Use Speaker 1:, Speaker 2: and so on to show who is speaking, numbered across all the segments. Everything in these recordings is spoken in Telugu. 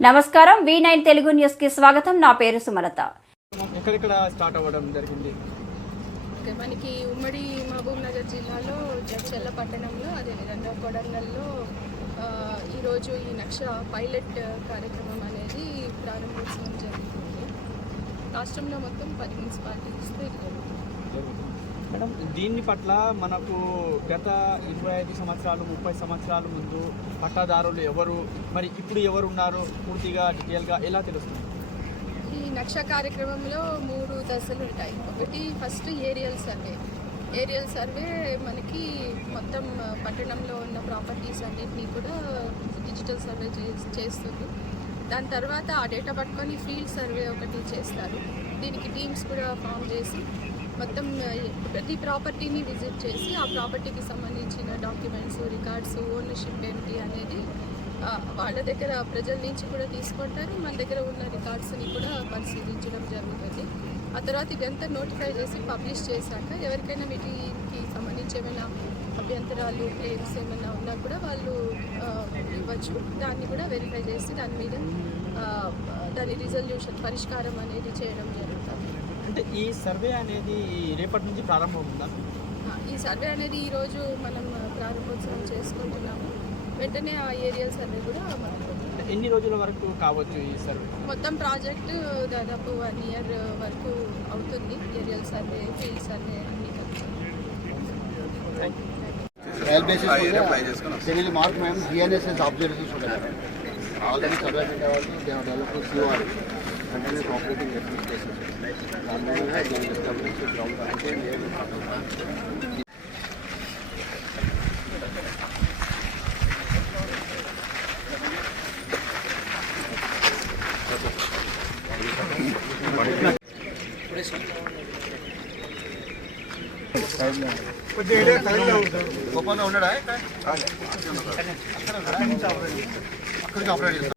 Speaker 1: నమస్కారం వి నైన్ తెలుగు న్యూస్కి స్వాగతం. నా పేరు సుమలత.
Speaker 2: ఎక్కడెక్కడ స్టార్ట్ అవ్వడం జరిగింది?
Speaker 3: ఓకే, మనకి ఉమ్మడి మహబూబ్ నగర్ జిల్లాలో జడ్చల్ల పట్టణంలో అదేవిధంగా కొడంగల్లో ఈరోజు ఈ నక్ష పైలట్ కార్యక్రమం అనేది ప్రారంభోత్సవం జరుగుతుంది. రాష్ట్రంలో మొత్తం పది మున్సిపాలిటీస్తో
Speaker 2: మేడం. దీని పట్ల మనకు గత ఇరవై ఐదు సంవత్సరాలు ముప్పై సంవత్సరాల ముందు పట్టాదారులు ఎవరు మరి ఇప్పుడు ఎవరు ఉన్నారు? పూర్తిగా డీటెయిల్గా ఎలా తెలుస్తుంది?
Speaker 3: ఈ నక్ష కార్యక్రమంలో మూడు దశలు ఉంటాయి. ఒకటి first aerial survey. Aerial survey మనకి మొత్తం పట్టణంలో ఉన్న ప్రాపర్టీస్ అన్నిటినీ కూడా డిజిటల్ సర్వే చేస్తుంది. దాని తర్వాత ఆ డేటా పట్టుకొని ఫీల్డ్ సర్వే ఒకటి చేస్తారు. దీనికి టీమ్స్ కూడా ఫామ్ చేసి మొత్తం ప్రతి ప్రాపర్టీని విజిట్ చేసి ఆ ప్రాపర్టీకి సంబంధించిన డాక్యుమెంట్స్ రికార్డ్స్ ఓనర్షిప్ ఏంటి అనేది వాళ్ళ దగ్గర ప్రజల నుంచి కూడా తీసుకుంటారు. మన దగ్గర ఉన్న రికార్డ్స్ని కూడా పరిశీలించడం జరుగుతుంది. ఆ తర్వాత ఇదంతా నోటిఫై చేసి పబ్లిష్ చేశాక ఎవరికైనా వీటికి సంబంధించి ఏమైనా అభ్యంతరాలు క్లెయిమ్స్ ఏమైనా ఉన్నా కూడా వాళ్ళు ఇవ్వచ్చు. దాన్ని కూడా వెరిఫై చేసి దాని మీద దాని రిజల్యూషన్ పరిష్కారం అనేది చేయడం జరుగుతుంది.
Speaker 2: అంటే ఈ సర్వే అనేది రేపటి నుంచి
Speaker 3: ప్రారంభమవుతుందా? ఈ సర్వే అనేది ఈరోజు మనం ప్రారంభోత్సవం చేసుకుంటున్నాము. వెంటనే ఆ ఏరియా సర్వే కూడా
Speaker 2: ఎన్ని రోజుల వరకు కావచ్చు ఈ సర్వే?
Speaker 3: మొత్తం ప్రాజెక్టు దాదాపు వన్ ఇయర్ వరకు అవుతుంది ఏరియల్ సర్వే ఫీల్డ్ సర్వే అన్ని
Speaker 4: మార్క్ మేము జిఎన్ఎస్ఎస్ ఆబ్జర్వేషన్స్ ఉంటాయి already survey develop COR होगा already survey data was they have developed COR continuous operating representation దాని మీద they established a ground అంటే నేను ఓపెన్ ఉన్నాడా అక్కడికి ఆపరేట్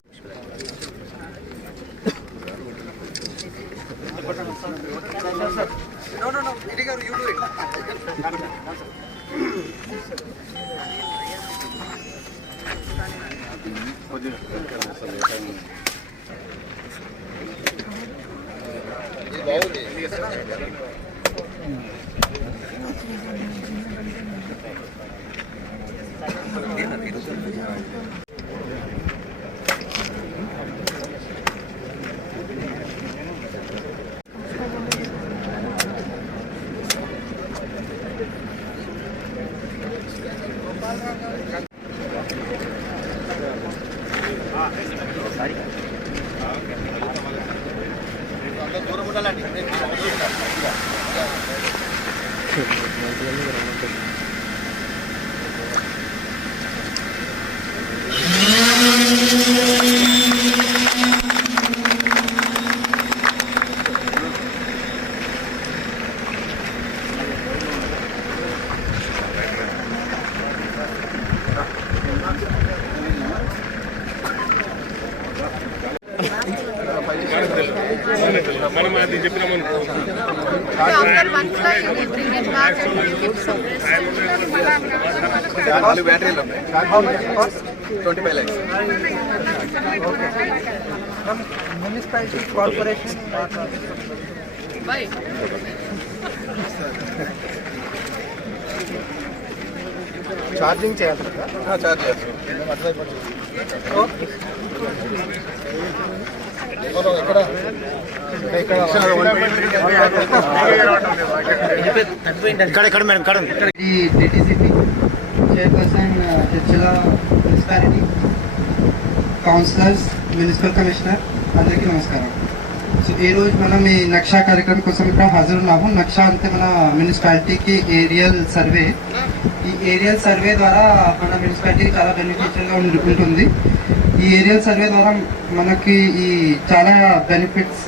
Speaker 4: దూరం ఉండాలండి నాలుగు బ్యాటరీలు twenty five lakhs
Speaker 5: municipality corporation
Speaker 3: by
Speaker 5: charging చేయాలి కదా
Speaker 4: చార్జ్ చేస్తాం ఎక్కడ
Speaker 5: ఇక్కడ ఇక్కడ మేడం ఇక్కడ
Speaker 6: ఈ డిటిసిపి చైర్పర్సన్ చర్చిల మున్సిపాలిటీ కౌన్సిలర్స్ మున్సిపల్ కమిషనర్ అందరికీ నమస్కారం. సో ఈ రోజు మనం ఈ నక్షా కార్యక్రమం కోసం ఇక్కడ హాజరున్నాము. నక్షా అంటే మన మున్సిపాలిటీకి ఏరియల్ సర్వే. ఈ ఏరియల్ సర్వే ద్వారా మన మున్సిపాలిటీకి చాలా బెనిఫిషియల్గా ఉంటుంది. ఈ ఏరియల్ సర్వే ద్వారా మనకి ఈ చాలా benefits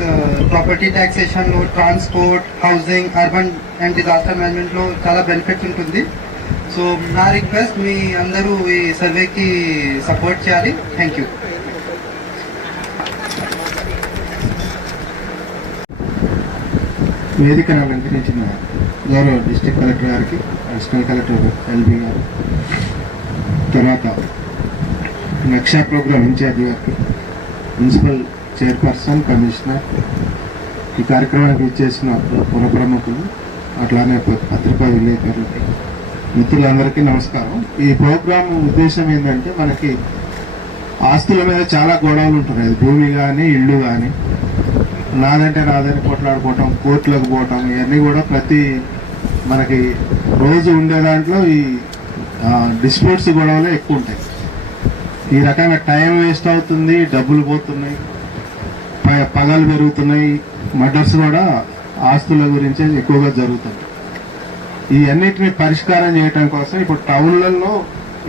Speaker 6: property ట్యాక్సేషన్లో transport housing urban and disaster మేనేజ్మెంట్లో చాలా బెనిఫిట్స్ ఉంటుంది.
Speaker 7: సో నా రిక్వెస్ట్ మీ అందరూ ఈ సర్వేకి సపోర్ట్ చేయాలి. థ్యాంక్ యూ
Speaker 8: వేదికను అలంకరించిన గౌరవ డిస్టిక్ కలెక్టర్ గారికి అడిషనల్ కలెక్టర్ ఎల్బీ గారు తర్వాత నక్షా ప్రోగ్రామ్ ఇన్ఛార్జ్ గారికి మున్సిపల్ చైర్పర్సన్ కమిషనర్ ఈ కార్యక్రమానికి ఇచ్చేసిన పురప్రముఖులు అట్లానే ప- పత్రికా మిత్రులందరికీ నమస్కారం. ఈ ప్రోగ్రాం ఉద్దేశం ఏంటంటే మనకి ఆస్తుల మీద చాలా గొడవలు ఉంటున్నాయి. భూమి కానీ ఇల్లు కానీ నాదంటే నాదని కొట్లాడుకోవటం కోర్టులకు పోవటం ఇవన్నీ కూడా ప్రతి మనకి రోజు ఉండే దాంట్లో ఈ డిస్ప్యూట్స్ గొడవలు ఎక్కువ ఉంటాయి. ఈ రకంగా టైం వేస్ట్ అవుతుంది డబ్బులు పోతున్నాయి ప- పగలు పెరుగుతున్నాయి. మర్డర్స్ కూడా ఆస్తుల గురించే ఎక్కువగా జరుగుతుంది ఈ అన్నిటిని పరిష్కారం చేయటం కోసం ఇప్పుడు టౌన్లలో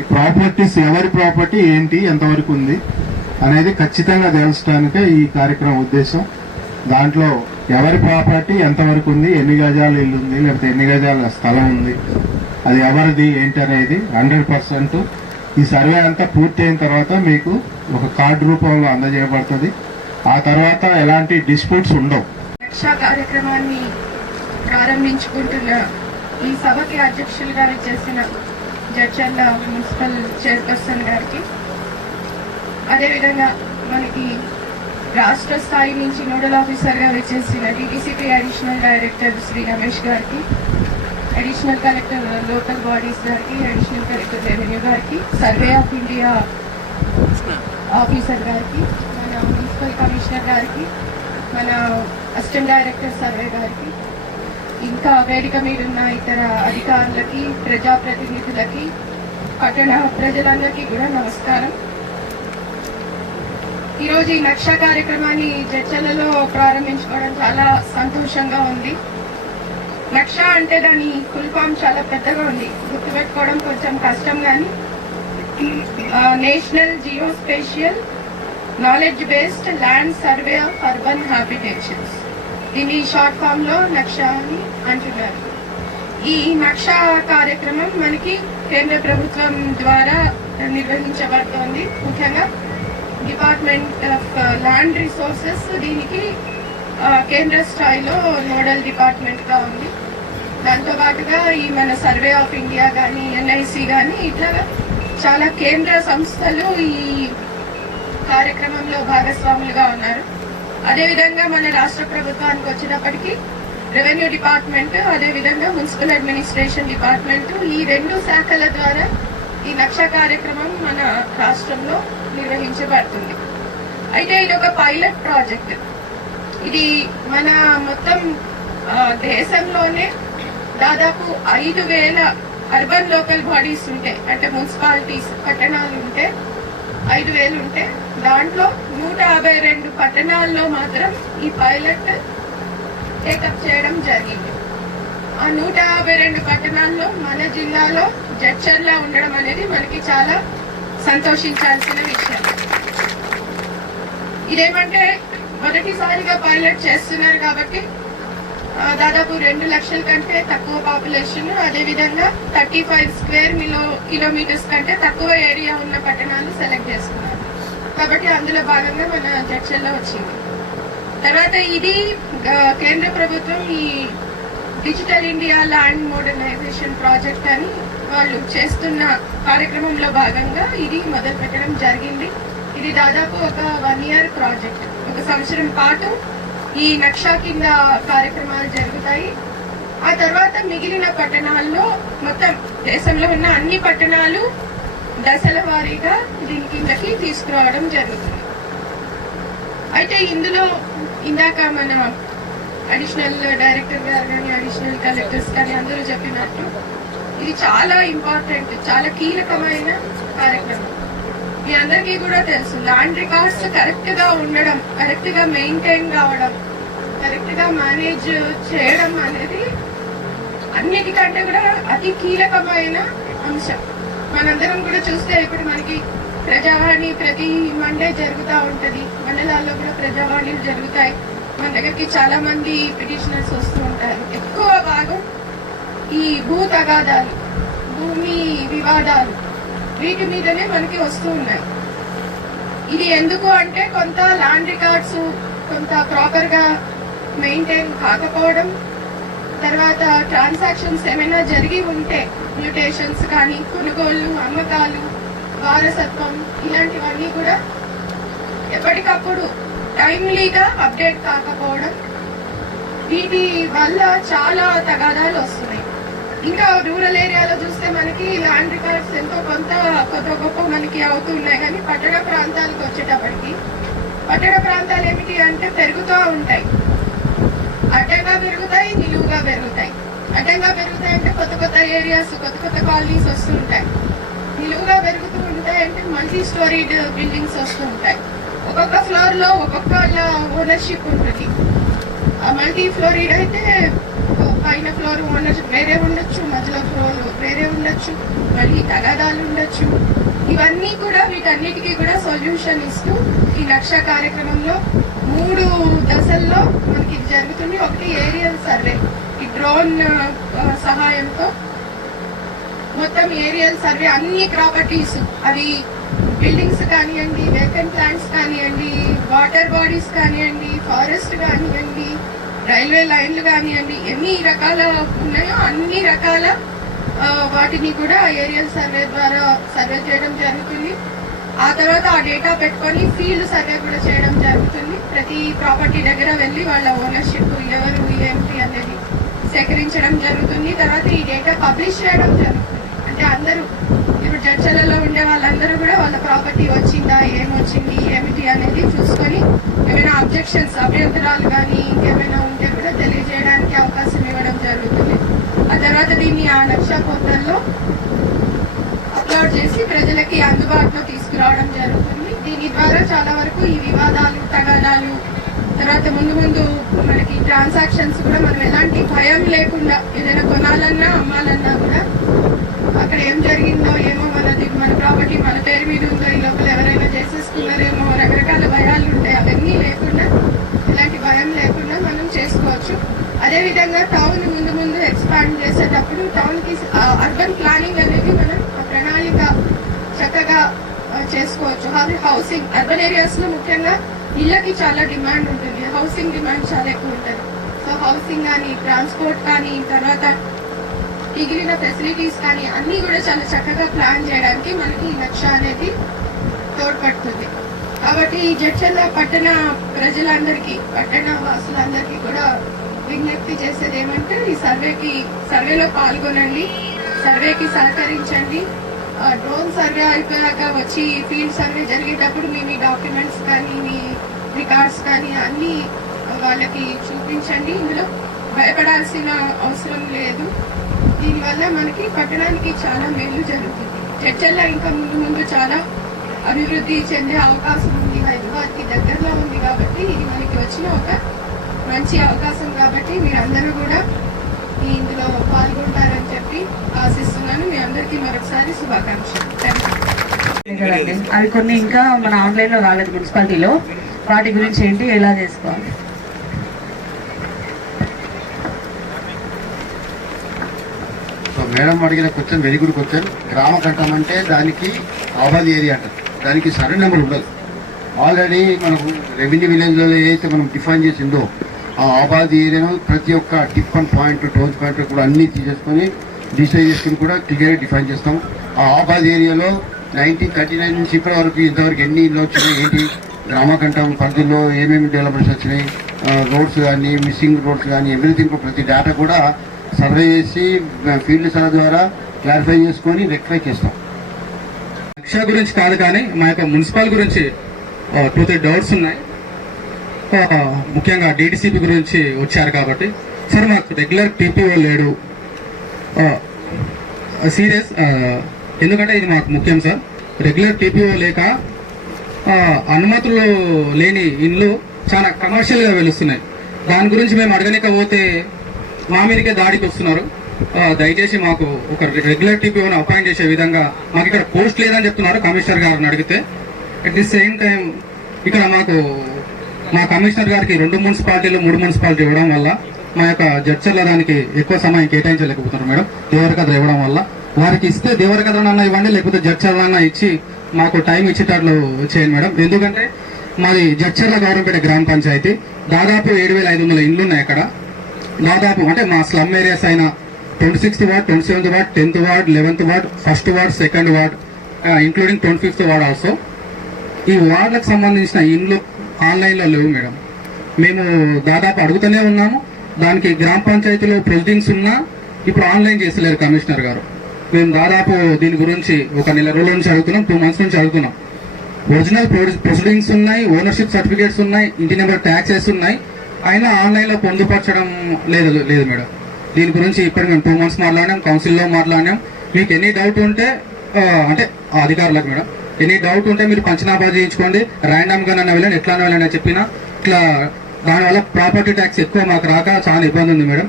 Speaker 8: ఈ ప్రాపర్టీస్ ఎవరి ప్రాపర్టీ ఏంటి ఎంతవరకు ఉంది అనేది ఖచ్చితంగా తెలుసడానికే ఈ కార్యక్రమం ఉద్దేశం. దాంట్లో ఎవరి ప్రాపర్టీ ఎంతవరకు ఉంది ఎన్ని గజాల ఇల్లు ఉంది లేకపోతే ఎన్ని గజాల స్థలం ఉంది అది ఎవరిది ఏంటి అనేది హండ్రెడ్ పర్సెంట్ ఈ సర్వే అంతా పూర్తయిన తర్వాత మీకు ఒక కార్డు రూపంలో అందజేయబడుతుంది. ఆ తర్వాత ఎలాంటి డిస్ప్యూట్స్ ఉండవు.
Speaker 3: రక్షా కార్యక్రమాన్ని ప్రారంభించుకుంటున్న ఈ సభకి అధ్యక్షులుగా చేసిన జడ్చర్ల మున్సిపల్ చైర్పర్సన్ గారికి అదేవిధంగా మనకి రాష్ట్ర స్థాయి నుంచి నోడల్ ఆఫీసర్గా వచ్చేసిన DTCP additional director Shri Ramesh గారికి అడిషనల్ కలెక్టర్ లోకల్ బాడీస్ గారికి అడిషనల్ కలెక్టర్ రెవెన్యూ గారికి సర్వే ఆఫ్ ఇండియా ఆఫీసర్ గారికి మన మున్సిపల్ కమిషనర్ గారికి మన అసిస్టెంట్ డైరెక్టర్ సర్వే గారికి ఇంకా వేదిక మీద ఉన్న ఇతర అధికారులకి ప్రజాప్రతినిధులకి పట్టణ ప్రజలందరికీ కూడా నమస్కారం. ఈరోజు ఈ నక్ష కార్యక్రమాన్ని చర్చలలో ప్రారంభించుకోవడం చాలా సంతోషంగా ఉంది. నక్ష అంటే దాని ఫుల్ చాలా పెద్దగా ఉంది. గుర్తుపెట్టుకోవడం కొంచెం కష్టం కానీ national geospatial knowledge based land survey of urban habitations. దీన్ని షార్ట్ ఫామ్లో నక్ష అని అంటున్నారు. ఈ నక్ష కార్యక్రమం మనకి కేంద్ర ప్రభుత్వం ద్వారా నిర్వహించబడుతోంది. ముఖ్యంగా డిపార్ట్మెంట్ ఆఫ్ ల్యాండ్ రిసోర్సెస్ దీనికి కేంద్ర స్థాయిలో నోడల్ డిపార్ట్మెంట్గా ఉంది. దాంతో పాటుగా ఈ మన సర్వే ఆఫ్ ఇండియా కానీ ఎన్ఐసి కానీ ఇట్లా చాలా కేంద్ర సంస్థలు ఈ కార్యక్రమంలో భాగస్వాములుగా ఉన్నారు. అదేవిధంగా మన రాష్ట్ర ప్రభుత్వానికి వచ్చినప్పటికీ రెవెన్యూ డిపార్ట్మెంట్ అదేవిధంగా మున్సిపల్ అడ్మినిస్ట్రేషన్ డిపార్ట్మెంట్ ఈ రెండు శాఖల ద్వారా ఈ నక్ష కార్యక్రమం మన రాష్ట్రంలో నిర్వహించబడుతుంది. అయితే ఇది ఒక పైలట్ ప్రాజెక్ట్. ఇది మన మొత్తం దేశంలోనే దాదాపు ఐదు వేల అర్బన్ లోకల్ బాడీస్ ఉంటాయి అంటే మున్సిపాలిటీస్ పట్టణాలు ఉంటే ఐదు వేలు ఉంటే దాంట్లో నూట యాభై రెండు పట్టణాల్లో మాత్రం ఈ పైలట్ టేకప్ చేయడం జరిగింది. ఆ నూట యాభై రెండు పట్టణాల్లో మన జిల్లాలో జడ్చర్లా ఉండడం అనేది మనకి చాలా సంతోషించాల్సిన విషయం. ఇదేమంటే మొదటిసారిగా పైలట్ చేస్తున్నారు కాబట్టి దాదాపు రెండు లక్షల కంటే తక్కువ పాపులేషన్ అదేవిధంగా థర్టీ ఫైవ్ స్క్వేర్ మిలో కిలోమీటర్స్ కంటే తక్కువ ఏరియా ఉన్న పట్టణాలు సెలెక్ట్ చేసుకున్నారు. కాబట్టి అందులో భాగంగా మన చర్చల్లో వచ్చింది. తర్వాత ఇది కేంద్ర ప్రభుత్వం ఈ digital India land modernisation project అని వాళ్ళు చేస్తున్న కార్యక్రమంలో భాగంగా ఇది మొదలు పెట్టడం జరిగింది. ఇది దాదాపు ఒక వన్ ఇయర్ ప్రాజెక్ట్. ఒక సంవత్సరం పాటు ఈ నక్షా కింద కార్యక్రమాలు జరుగుతాయి. ఆ తర్వాత మిగిలిన పట్టణాల్లో మొత్తం దేశంలో ఉన్న అన్ని పట్టణాలు దశల వారీగా దీని కిందకి తీసుకురావడం జరుగుతుంది. అయితే ఇందులో ఇందాక మన అడిషనల్ డైరెక్టర్ గారు కానీ అడిషనల్ కలెక్టర్స్ కానీ అందరూ చెప్పినట్టు ఇది చాలా ఇంపార్టెంట్ చాలా కీలకమైన కార్యక్రమం. మీ అందరికీ కూడా తెలుసు ల్యాండ్ రికార్డ్స్ కరెక్ట్గా ఉండడం కరెక్ట్గా మెయింటైన్ కావడం కరెక్ట్గా మేనేజ్ చేయడం అనేది అన్నిటికంటే కూడా అతి కీలకమైన అంశం. మనందరం కూడా చూస్తే ఇప్పుడు మనకి ప్రజావాణి ప్రతి మండే జరుగుతూ ఉంటుంది. మండలాల్లో కూడా ప్రజావాణిలు జరుగుతాయి. మన దగ్గరికి చాలా మంది పిటిషనర్స్ వస్తూ ఉంటారు. ఎక్కువ భాగం ఈ భూ తగాదాలు భూమి వివాదాలు వీటి మీదనే మనకి వస్తూ ఉన్నాయి. ఇది ఎందుకు అంటే కొంత ల్యాండ్ రికార్డ్స్ కొంత ప్రాపర్గా మెయింటైన్ కాకపోవడం తర్వాత ట్రాన్సాక్షన్స్ ఏమైనా జరిగి ఉంటే మ్యూటేషన్స్ కానీ కొనుగోళ్ళు అమ్మకాలు వారసత్వం ఇలాంటివన్నీ కూడా ఎప్పటికప్పుడు టైమ్లీగా అప్డేట్ కాకపోవడం వీటి వల్ల చాలా తగాదాలు వస్తున్నాయి. ఇంకా రూరల్ ఏరియాలో చూస్తే మనకి ల్యాండ్ రికార్డ్స్ ఎంతో కొంత కొత్త గొప్ప మనకి అవుతున్నాయి కానీ పట్టణ ప్రాంతాలకు వచ్చేటప్పటికి పట్టణ ప్రాంతాలు ఏమిటి అంటే పెరుగుతూ ఉంటాయి. అడ్డంగా పెరుగుతాయి నిలువుగా పెరుగుతాయి అడ్డంగా పెరుగుతాయి అంటే కొత్త కొత్త ఏరియాస్ కొత్త కొత్త కాలనీస్ వస్తుంటాయి నిలువుగా పెరుగుతూ ఉంటాయి అంటే మల్టీ స్టోరీడ్ బిల్డింగ్స్ వస్తూ ఉంటాయి. ఒక్కొక్క ఫ్లోర్లో ఒక్కొక్క ఓనర్షిప్ ఉంటుంది. ఆ మల్టీ ఫ్లోరీడ్ అయితే పైన ఫ్లోర్ ఓనర్ వేరే ఉండొచ్చు మధ్యలో ఫ్లోర్ వేరే ఉండొచ్చు మళ్ళీ తగాదాలు ఉండొచ్చు. ఇవన్నీ కూడా వీటన్నిటికీ కూడా సొల్యూషన్ ఇస్తూ ఈ లక్ష కార్యక్రమంలో మూడు దశల్లో మనకి ఇది జరుగుతుంది. ఒకటి ఏరియల్ సర్వే ఈ డ్రోన్ సహాయంతో మొత్తం ఏరియల్ సర్వే అన్ని ప్రాపర్టీస్ అవి బిల్డింగ్స్ కానివ్వండి వేకెంట్ ప్లాంట్స్ కానివ్వండి వాటర్ బాడీస్ కానివ్వండి ఫారెస్ట్ కానివ్వండి రైల్వే లైన్లు కానివ్వండి ఎన్ని రకాల ఉన్నాయో అన్ని రకాల వాటిని కూడా ఏరియల్ సర్వే ద్వారా సర్వే చేయడం జరుగుతుంది. ఆ తర్వాత ఆ డేటా పెట్టుకొని ఫీల్డ్ సర్వే కూడా చేయడం జరుగుతుంది. ప్రతి ప్రాపర్టీ దగ్గర వెళ్ళి వాళ్ళ ఓనర్షిప్ ఎవరు ఏంటి అనేది సేకరించడం జరుగుతుంది. తర్వాత ఈ డేటా పబ్లిష్ చేయడం జరుగుతుంది. అంటే అందరూ ఇప్పుడు చర్చలలో ఉండే వాళ్ళందరూ కూడా వాళ్ళ ప్రాపర్టీ వచ్చిందా ఏమొచ్చింది ఏమిటి అనేది చూసుకొని ఏమైనా అబ్జెక్షన్స్ అభ్యంతరాలు కానీ ఇంకేమైనా ఉంటే కూడా తెలియజేయడానికి అవకాశం ఇవ్వడం జరుగుతుంది. ఆ తర్వాత దీన్ని ఆ నక్షా పోర్టల్లో అప్లోడ్ చేసి ప్రజలకి అందుబాటులో తీసుకురావడం జరుగుతుంది. దీని ద్వారా చాలా వరకు ఈ వివాదాలు తగాదాలు తర్వాత ముందు ముందు మనకి ట్రాన్సాక్షన్స్ కూడా మనం ఎలాంటి భయం లేకుండా ఏదైనా కొనాలన్నా అమ్మాలన్నా కూడా అక్కడ ఏం జరిగిందో ఏమో మనది మన ప్రాపర్టీ మన పేరు మీద ఉందో ఈ లోపల చేసుకున్నారేమో రకరకాల భయాలు ఉంటాయి. అవన్నీ లేకుండా ఇలాంటి భయం లేకుండా మనం చేసుకోవచ్చు. అదేవిధంగా టౌన్ ముందు ముందు ఎక్స్పాండ్ చేసేటప్పుడు టౌన్కి అర్బన్ ప్లానింగ్ అనేది మనం ఆ ప్రణాళిక చక్కగా చేసుకోవచ్చు. హౌ- హౌసింగ్ అర్బన్ ఏరియాస్లో ముఖ్యంగా ఇళ్ళకి చాలా డిమాండ్ ఉంటుంది. హౌసింగ్ డిమాండ్ చాలా ఎక్కువ ఉంటుంది. సో హౌసింగ్ కానీ ట్రాన్స్పోర్ట్ కానీ తర్వాత మిగిలిన ఫెసిలిటీస్ కానీ అన్నీ కూడా చాలా చక్కగా ప్లాన్ చేయడానికి మనకి ఈ అనేది తోడ్పడుతుంది. కాబట్టి ఈ జడ్చల్ల పట్టణ ప్రజలందరికీ పట్టణ వాసులందరికీ కూడా విజ్ఞప్తి చేసేది ఏమంటే ఈ సర్వేకి సర్వేలో పాల్గొనండి సర్వేకి సహకరించండి. డ్రోన్ సర్వే అయిపోయాక వచ్చి ఫీల్డ్ సర్వే జరిగేటప్పుడు మీ మీ డాక్యుమెంట్స్ కానీ మీ రికార్డ్స్ కానీ అన్నీ వాళ్ళకి చూపించండి. ఇందులో భయపడాల్సిన అవసరం లేదు. దీనివల్ల మనకి పట్టణానికి చాలా మేలు జరుగుతుంది. చర్చల్లో ఇంకా ముందు ముందు చాలా అభివృద్ధి చెందే అవకాశం ఉంది హైదరాబాద్కి దగ్గరలో ఉంది కాబట్టి ఇది మనకి వచ్చిన ఒక మంచి అవకాశం కాబట్టి మీరందరూ కూడా ఈ ఇందులో పాల్గొంటారని చెప్పి ఆశిస్తున్నాను. మీ అందరికీ మరొకసారి శుభాకాంక్షలు. థ్యాంక్ యూ
Speaker 9: చూడండి అవి కొన్ని ఇంకా మన ఆన్లైన్లో రాలేదు మున్సిపాలిటీలో. వాటి గురించి ఏంటి ఎలా చేసుకోవాలి?
Speaker 4: సో మేడం అడిగిన క్వశ్చన్ వెరీ గుడ్ క్వశ్చన్ గ్రామ ఘట్టం అంటే దానికి ఆబాద్ ఏరియా అంటారు. దానికి సరైన నెంబర్ ఉండదు. ఆల్రెడీ మనకు రెవెన్యూ విలేజ్లో ఏదైతే మనం డిఫైన్ చేసిందో ఆ ఆబాద్ ఏరియాను ప్రతి ఒక్క టిప్ అండ్ పాయింట్ టోన్స్ పాయింట్ కూడా అన్నీ తీసేసుకొని డిసైడ్ చేసుకుని కూడా క్లియర్గా డిఫైన్ చేస్తాం ఆ ఆబాద్ ఏరియాలో నైన్టీన్ థర్టీ నైన్ నుంచి ఇప్పటి వరకు ఇంతవరకు ఎన్ని ఇళ్ళు వచ్చినాయి ఏంటి? గ్రామకంఠం పరిధిలో ఏమేమి డెవలప్మెంట్స్ వచ్చినాయి రోడ్స్ కానీ మిస్సింగ్ రోడ్స్ కానీ ఎవ్రీథింగ్ ప్రతి డేటా కూడా సర్వే చేసి ఫీల్డ్ సర్వే ద్వారా క్లారిఫై చేసుకొని రెక్టిఫై చేస్తాం.
Speaker 7: లక్ష్య గురించి కాదు కానీ మా యొక్క మున్సిపల్ గురించి టూ త్రీ డౌట్స్ ఉన్నాయి. ముఖ్యంగా డీడీసీపీ గురించి వచ్చారు కాబట్టి. సార్ మాకు రెగ్యులర్ టీపీఓ లేడు. సీరియస్ ఎందుకంటే ఇది మాకు ముఖ్యం సార్. రెగ్యులర్ టీపీఓ లేక అనుమతులు లేని ఇండ్లు చాలా కమర్షియల్గా వెలుస్తున్నాయి. దాని గురించి మేము అడగనికపోతే మా మీదకే దాడికి వస్తున్నారు. దయచేసి మాకు ఒక రెగ్యులర్ టీపీఓని అపాయింట్ చేసే విధంగా మాకు ఇక్కడ పోస్ట్ లేదని చెప్తున్నారు కమిషనర్ గారిని అడిగితే. అట్ ది సేమ్ టైం ఇక్కడ మాకు మా కమిషనర్ గారికి రెండు మున్సిపాలిటీలు మూడు మున్సిపాలిటీ ఇవ్వడం వల్ల మా యొక్క జడ్చర్ల దానికి ఎక్కువ సమయం కేటాయించలేకపోతున్నారు మేడం. ఎవరికి ఇవ్వడం వల్ల. వారికి ఇస్తే దేవరకథలన్నా ఇవ్వండి లేకపోతే జడ్చర్లన్నా ఇచ్చి మాకు టైం ఇచ్చేటట్లు చేయండి మేడం. ఎందుకంటే మాది జడ్చర్ల గౌరవపేట గ్రామ పంచాయతీ. దాదాపు ఏడు వేల ఐదు వందల ఇండ్లు ఉన్నాయి అక్కడ. దాదాపు అంటే మా స్లమ్ ఏరియాస్ అయిన twenty sixth ward twenty seventh ward tenth ward eleventh ward first ward second ward including twenty fifth ward also. ఈ వార్డులకు సంబంధించిన ఇండ్లు ఆన్లైన్లో లేవు మేడం. మేము దాదాపు అడుగుతూనే ఉన్నాము. దానికి గ్రామ పంచాయతీలో ప్రొసీడింగ్స్ ఉన్నా ఇప్పుడు ఆన్లైన్ చేస్తలేరు కమిషనర్ గారు. మేము దాదాపు దీని గురించి ఒక నెల రోజుల నుంచి అడుగుతున్నాం టూ మంత్స్ నుంచి అడుగుతున్నాం. ఒరిజినల్ ప్రొసీడింగ్స్ ఉన్నాయి ఓనర్షిప్ సర్టిఫికేట్స్ ఉన్నాయి ఇంటి నెంబర్ ట్యాక్సెస్ ఉన్నాయి. అయినా ఆన్లైన్లో పొందుపరచడం లేదు లేదు మేడం. దీని గురించి ఇప్పుడు మేము టూ మంత్స్ మాట్లాడినాం కౌన్సిల్లో మాట్లాడినాం. మీకు ఎనీ డౌట్ ఉంటే అంటే అధికారులకు మేడం ఎనీ డౌట్ ఉంటే మీరు పంచనామా చేయించుకోండి. ర్యాండమ్గా నన్ను వెళ్ళండి ఎట్లా వెళ్ళండి అని చెప్పినా ఇట్లా దానివల్ల ప్రాపర్టీ ట్యాక్స్ ఎక్కువ మాకు రాక చాలా ఇబ్బంది ఉంది మేడం.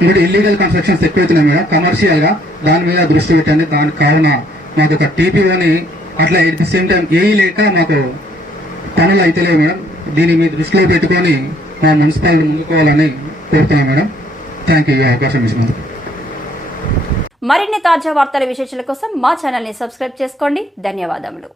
Speaker 7: ఇప్పుడు ఇల్లీగల్ కన్స్ట్రక్షన్స్ ఎక్కువైతున్నాయి మేడం కమర్షియల్గా దాని మీద దృష్టి పెట్టండి. దాని కావున మాకు ఒక టీపీఓని అట్లా ఎట్ ది సేమ్ టైం ఏ లేక మాకు పనులు అయితలేవు మేడం. దీన్ని మీ దృష్టిలో పెట్టుకొని మా మున్సిపాలిటీ ముందుకోవాలని కోరుతున్నాం మేడం. థ్యాంక్ యూ అవకాశం ఇచ్చినందుకు
Speaker 1: మరిన్ని తాజా వార్తల విశేషాల కోసం మా ఛానల్ని సబ్స్క్రైబ్ చేసుకోండి. ధన్యవాదములు.